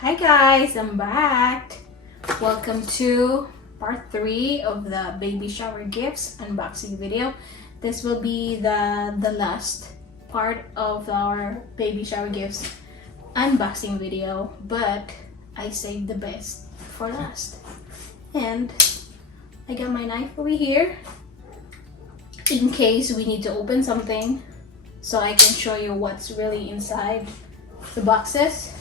Hi guys, I'm back. Welcome to part 3 of the baby shower gifts unboxing video. This will be the last part of our baby shower gifts unboxing video, but I saved the best for last. And I got my knife over here in case we need to open something, so I can show you what's really inside the boxes.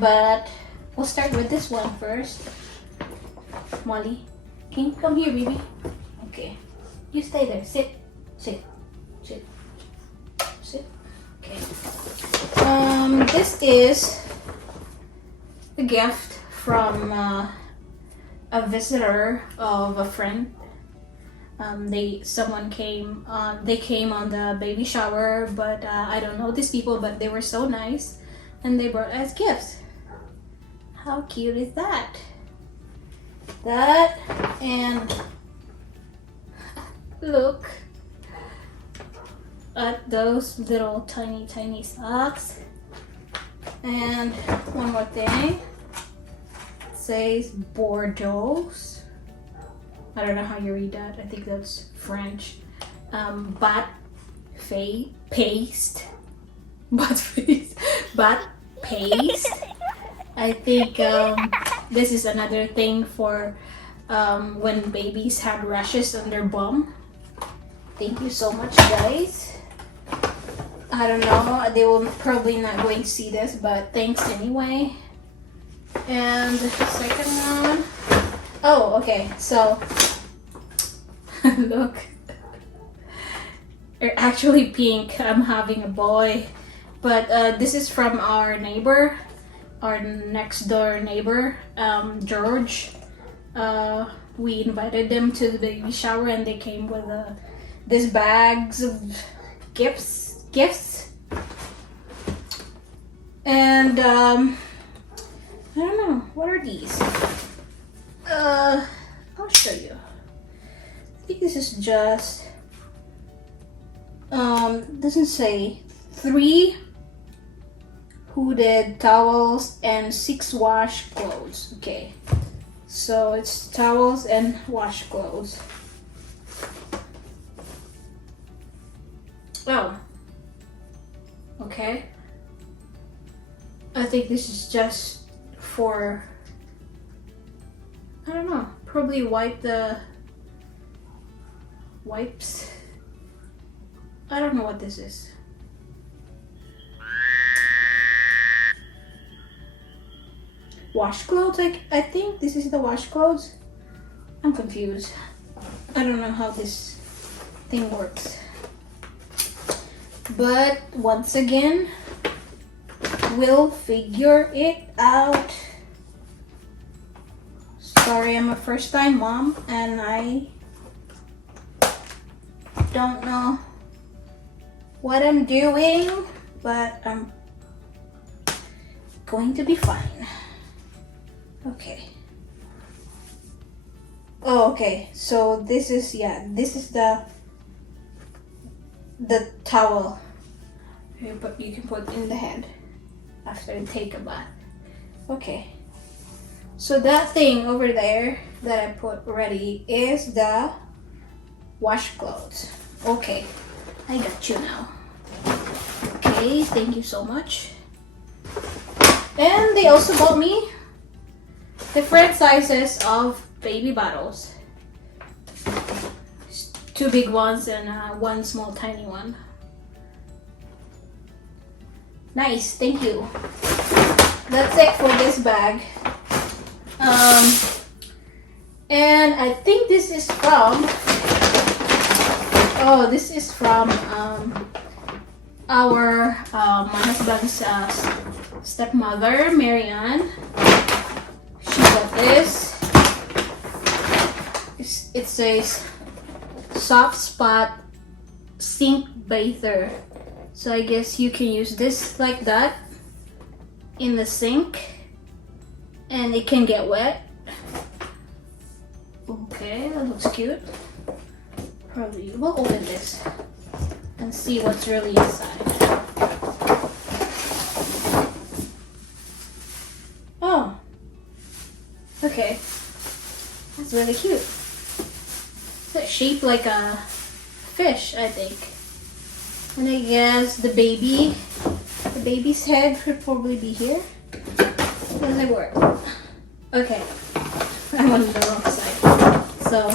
But we'll start with this one first. Molly, can you come here, baby? Okay, you stay there. Sit. Okay. This is a gift from a visitor of a friend. They came on the baby shower, but I don't know these people, but they were so nice and they brought us gifts. How cute is that? And look at those little tiny socks. And one more thing, it says Bordeaux. I don't know how you read that. I think that's French. Bat paste. I think this is another thing for when babies have rashes on their bum. Thank you so much, guys. I don't know, they will probably not going to see this, but thanks anyway. And the second one, oh, okay, so look, they're actually pink. I'm having a boy, but this is from our neighbor, our next door neighbor, George. We invited them to the baby shower and they came with these bags of gifts. And I don't know, what are these? I'll show you. I think this is just doesn't say 3 hooded towels and 6 wash clothes. Okay, so it's towels and wash clothes. Oh, okay. I think this is just for, I don't know, probably wipe the wipes. I don't know what this is. Wash clothes? I think this is the wash clothes. I'm confused. I don't know how this thing works. But once again, we'll figure it out. Sorry, I'm a first-time mom and I don't know what I'm doing, but I'm going to be fine. Okay. Oh, okay. So this is the towel you can put in the head after you take a bath. Okay. So that thing over there that I put ready is the wash clothes. Okay, I got you now. Okay, thank you so much. And they also bought me different sizes of baby bottles. 2 big ones and 1 small tiny one. Nice, thank you. That's it for this bag. And I think this is from, our my husband's stepmother, Marianne. She got this. It says soft spot sink bather. So I guess you can use this like that in the sink and it can get wet. Okay, that looks cute. Probably we'll open this and see what's really inside. Okay, that's really cute. It's shaped like a fish, I think. And I guess the baby's head could probably be here. Doesn't it work? Okay, I'm on the wrong side. So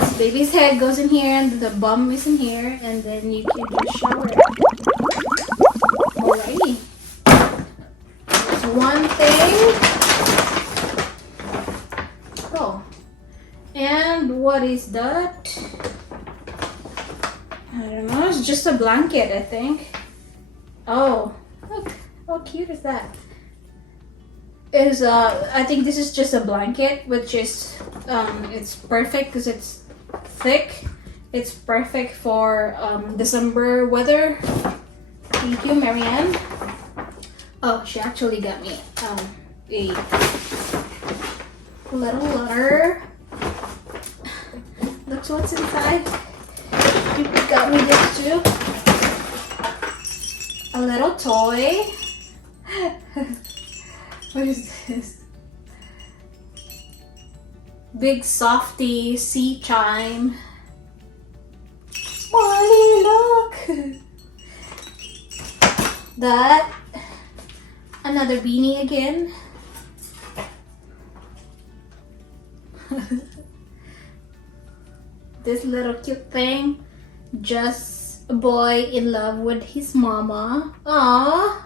this baby's head goes in here, and the bum is in here, and then you can just shower it. Alrighty. That's one thing. Oh, and what is that? I don't know. It's just a blanket, I think. Oh, look how cute is that? I think this is just a blanket, which is it's perfect because it's thick. It's perfect for December weather. Thank you, Marianne. Oh, she actually got me a little letter. That's what's inside. You got me this too. A little toy. What is this? Big softy sea chime. Molly, look! That. Another beanie again. This little cute thing. Just a boy in love with his mama. Aww.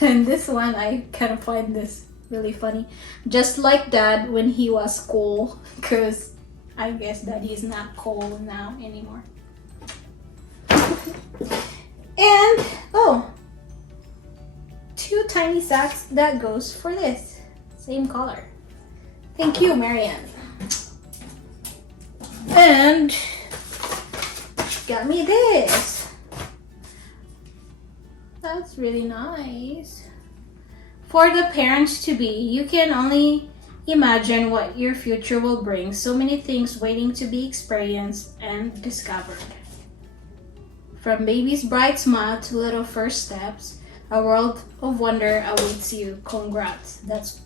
And this one, I kind of find this really funny. Just like Dad when he was cool. Because I guess Daddy is not cool now anymore. And, oh. 2 tiny sacks that goes for this. Same color. Thank you, Marianne. And she got me this. That's really nice. For the parents to be, you can only imagine what your future will bring. So many things waiting to be experienced and discovered. From baby's bright smile to little first steps, a world of wonder awaits you. Congrats. That's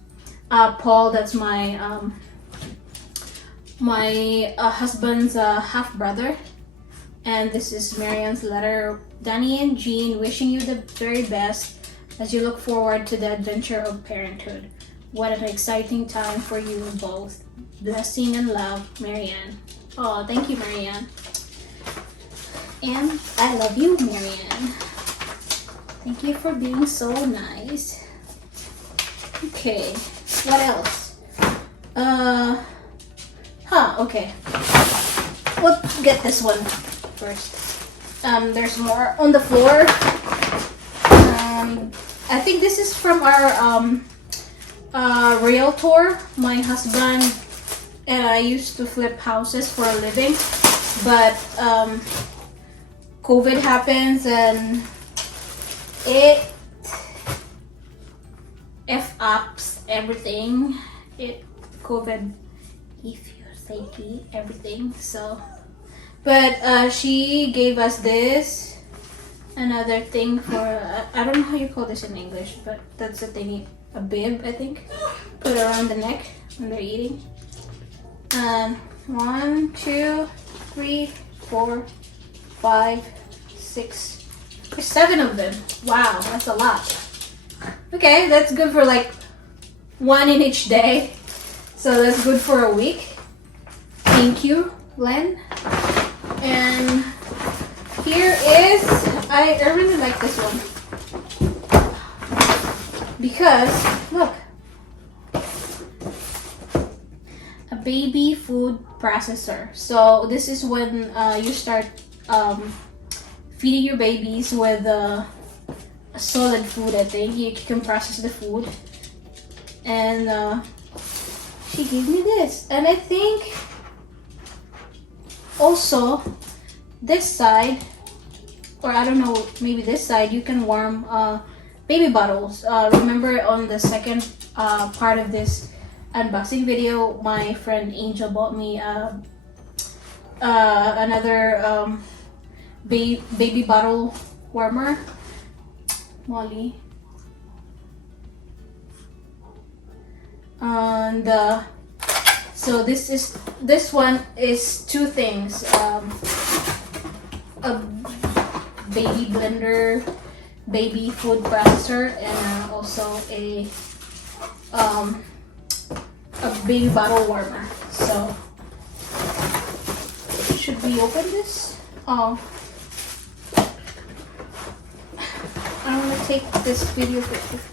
Paul. That's my husband's half brother. And this is Marianne's letter. Danny and Jean, wishing you the very best as you look forward to the adventure of parenthood. What an exciting time for you both. Blessing and love, Marianne. Oh, thank you, Marianne. And I love you, Marianne. Thank you for being so nice. Okay, what else? Okay. We'll get this one first. There's more on the floor. I think this is from our realtor. My husband and I used to flip houses for a living, but COVID happens and it F-ups everything. COVID everything. So, but she gave us this, another thing for I don't know how you call this in English, but that's a thingy, a bib, I think. Put around the neck when they're eating. 1, 2, 3, 4, 5, 6, 7 of them. Wow, that's a lot. Okay, that's good for like 1 in each day. So that's good for a week. Thank you, Len. And here is, I really like this one. Because, look. A baby food processor. So this is when you start feeding your babies with a solid food, I think. You can process the food. And she gave me this. And I think also this side, or I don't know, maybe this side, you can warm baby bottles. Remember on the second part of this unboxing video, my friend Angel bought me another baby bottle warmer. Molly. And so this one is two things: a baby blender, baby food processor, and also a baby bottle warmer. So should we open this? Oh, I don't want to take this video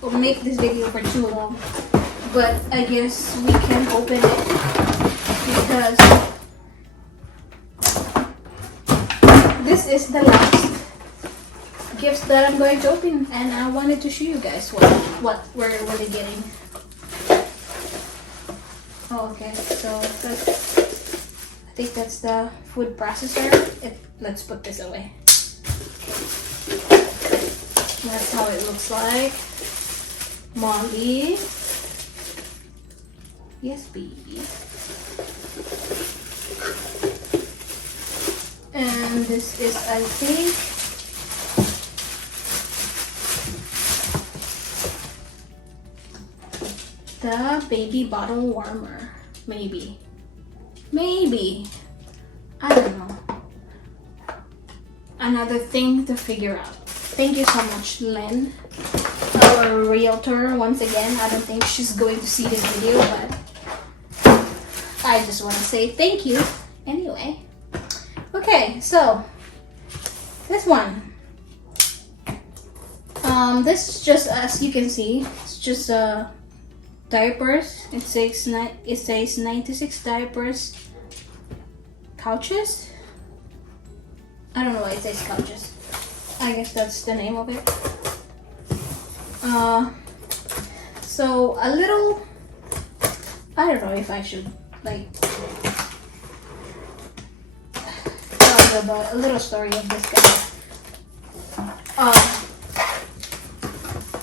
or make this video for too long, but I guess we can open it because this is the last gifts that I'm going to open, and I wanted to show you guys what we're really getting. Oh, okay, so I think that's the food processor. Let's put this away. That's how it looks like. Molly. Yes, baby. And this is, I think, the baby bottle warmer. Maybe. I don't know. Another thing to figure out. Thank you so much, Lynn, our realtor, once again. I don't think she's going to see this video, but I just want to say thank you anyway. Okay, so this one. This is just, as you can see, it's just diapers. It says 96 diapers. Couches? I don't know why it says couches. I guess that's the name of it. So a little, I don't know if I should like tell you about a little story of this guy.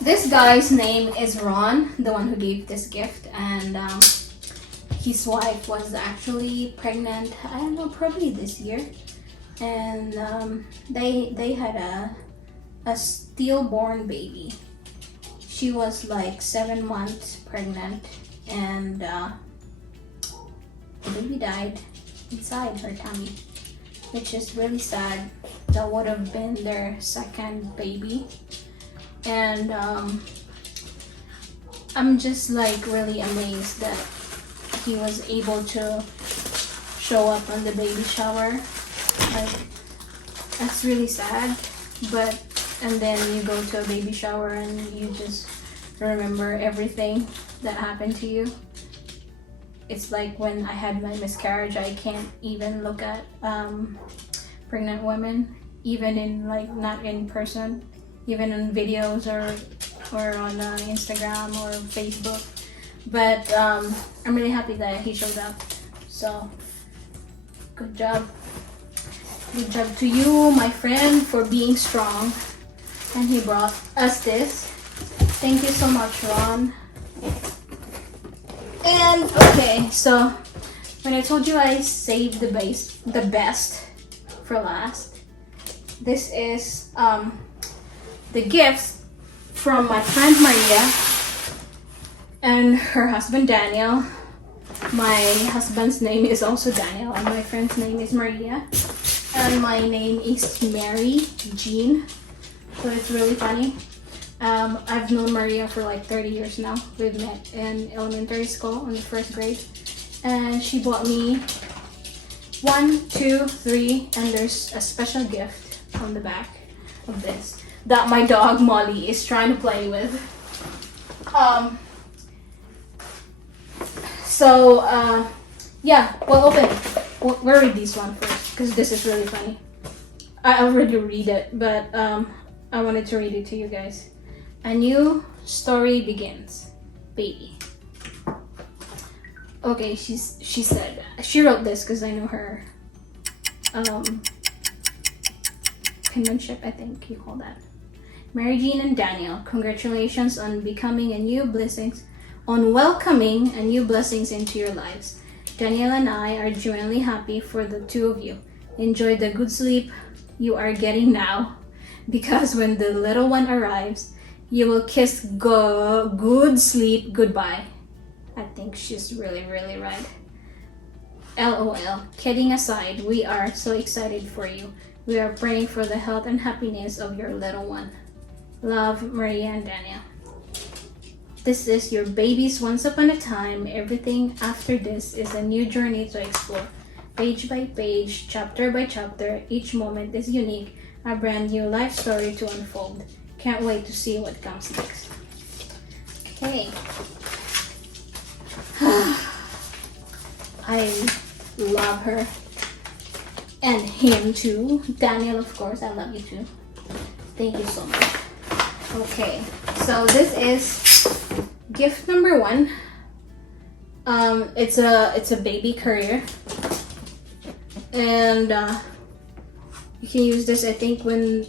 This guy's name is Ron, the one who gave this gift, and his wife was actually pregnant, I don't know, probably this year, and they had a stillborn baby. She was like 7 months pregnant, and the baby died inside her tummy, which is really sad. That would have been their second baby. And I'm just like really amazed that he was able to show up on the baby shower. Like, that's really sad, but and then you go to a baby shower and you just remember everything that happened to you. It's like when I had my miscarriage, I can't even look at pregnant women, even in like not in person, even on videos or on Instagram or Facebook. But I'm really happy that he showed up. So good job to you, my friend, for being strong. And he brought us this. Thank you so much, Ron. And okay, so when I told you I saved the best for last, this is the gifts from my friend Maria and her husband Daniel. My husband's name is also Daniel, and my friend's name is Maria, and my name is Mary Jean. So it's really funny. I've known Maria for like 30 years now. We've met in elementary school in the first grade, and she bought me 1, 2, 3, and there's a special gift on the back of this that my dog Molly is trying to play with. Yeah, we'll open it. We'll read this one first because this is really funny. I already read it, but I wanted to read it to you guys. A new story begins, baby. Okay, she said, she wrote this because I know her penmanship, I think you call that. Mary Jean and Daniel, congratulations on welcoming a new blessings into your lives. Daniel and I are genuinely happy for the two of you. Enjoy the good sleep you are getting now, because when the little one arrives, you will kiss good sleep goodbye. I think she's really, really red. LOL. Kidding aside, we are so excited for you. We are praying for the health and happiness of your little one. Love, Maria and Daniel. This is your baby's once upon a time. Everything after this is a new journey to explore. Page by page, chapter by chapter, each moment is unique. A brand new life story to unfold. Can't wait to see what comes next. Okay. I love her. And him too. Daniel, of course, I love you too. Thank you so much. Okay, so this is gift number 1. It's a baby carrier. And you can use this, I think, when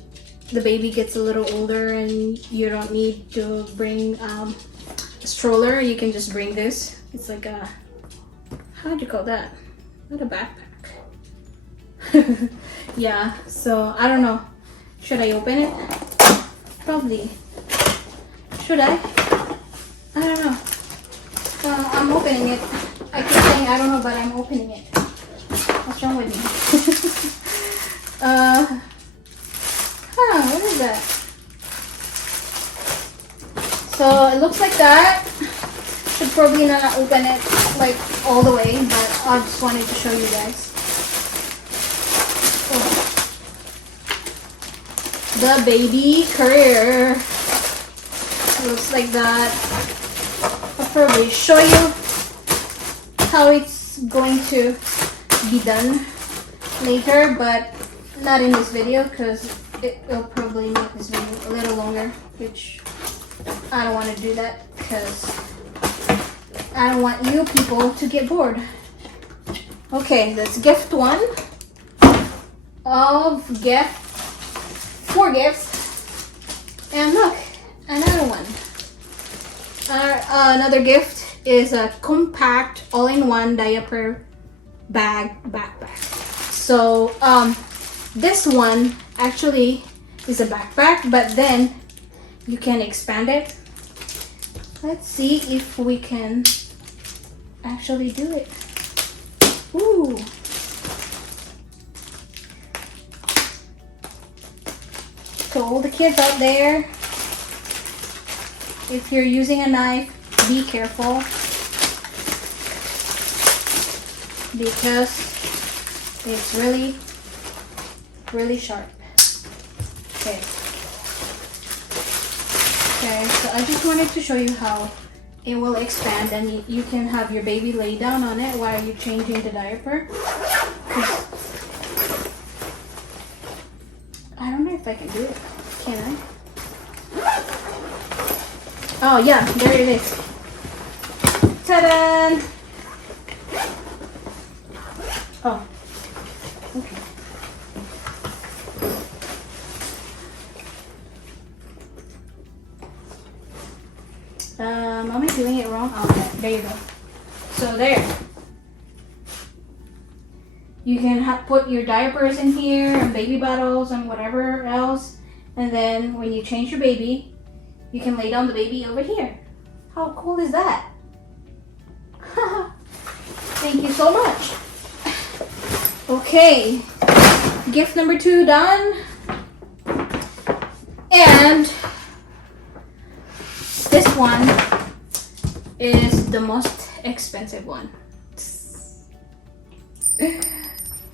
the baby gets a little older and you don't need to bring a stroller. You can just bring this. It's like a, how do you call that? Not a backpack. Yeah, so I don't know. Should I open it? Probably. Should I? I don't know. I'm opening it. I keep saying I don't know, but I'm opening it. What's wrong with me? What is that? So it looks like that. Should probably not open it like all the way, but I just wanted to show you guys. Oh. The baby carrier. Looks like that. I'll probably show you how it's going to be done later, but not in this video because it will probably make this video a little longer, which I don't want to do that because I don't want you people to get bored. Okay, that's gift 1 of 4 gifts. And look, another one. Another gift is a compact all-in-one diaper bag backpack. So this one actually is a backpack, but then you can expand it. Let's see if we can actually do it. Ooh. So all the kids out there, if you're using a knife, be careful because it's really, really sharp. Okay. Okay, so I just wanted to show you how it will expand and you can have your baby lay down on it while you're changing the diaper. I don't know if I can do it. Can I? Oh yeah, there it is. Ta-da! Oh, okay. Am I doing it wrong? Oh, okay. There you go. So there. You can put your diapers in here and baby bottles and whatever else. And then when you change your baby, you can lay down the baby over here. How cool is that? Thank you so much. Okay. Gift number 2 done. And this one is the most expensive one.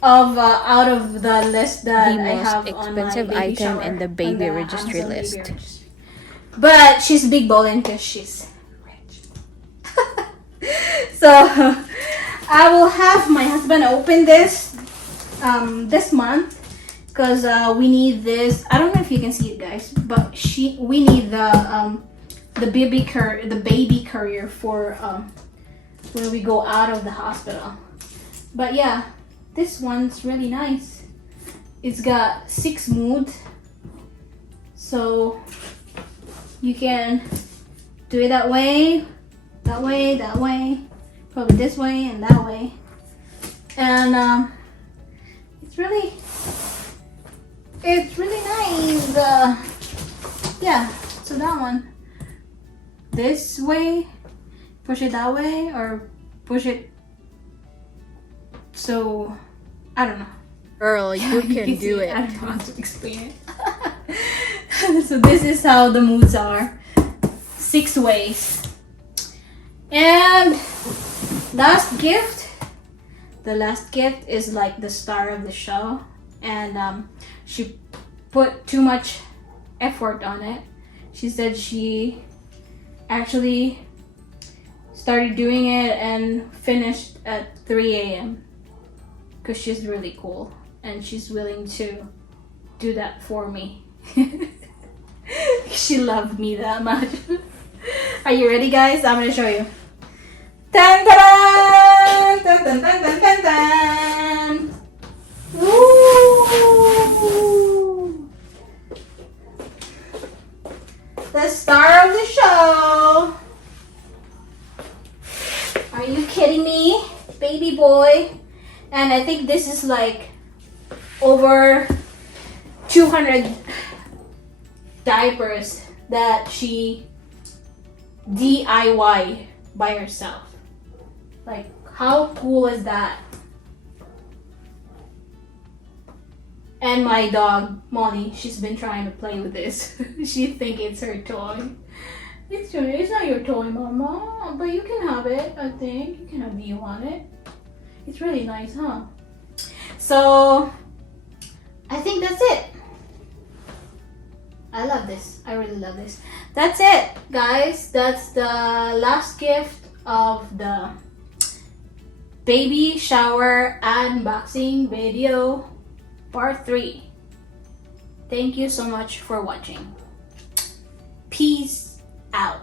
Out of the list that I have on my expensive baby item shower, in the baby on the registry Amazon list. baby registry. But she's big ballin' because she's rich. So I will have my husband open this this month because we need this. I don't know if you can see it, guys, but we need the baby courier for when we go out of the hospital. But yeah, this one's really nice. It's got 6 moods, so you can do it that way, probably this way and that way. And it's really nice. Yeah, so that one. This way push it that way or push it so I don't know. Girl, you can do it. I don't know how to explain it. So this is how the moods are. 6 ways. And last gift. The last gift is like the star of the show, and she put too much effort on it. She said she actually started doing it and finished at 3 a.m. because she's really cool and she's willing to do that for me. She loved me that much. Are you ready, guys? I'm gonna show you. Dun, dun, dun, dun, dun, dun, dun, dun. Woo! The star of the show. Are you kidding me? Baby boy. And I think this is like over 200 diapers that she DIY by herself. Like, how cool is that? And my dog, Molly, she's been trying to play with this. She thinks it's her toy. It's not your toy, Mama, but you can have it, I think. You can have it. Do you want it? It's really nice, huh? So, I think that's it. I love this. I really love this. That's it, guys. That's the last gift of the baby shower unboxing video part 3. Thank you so much for watching. Peace out.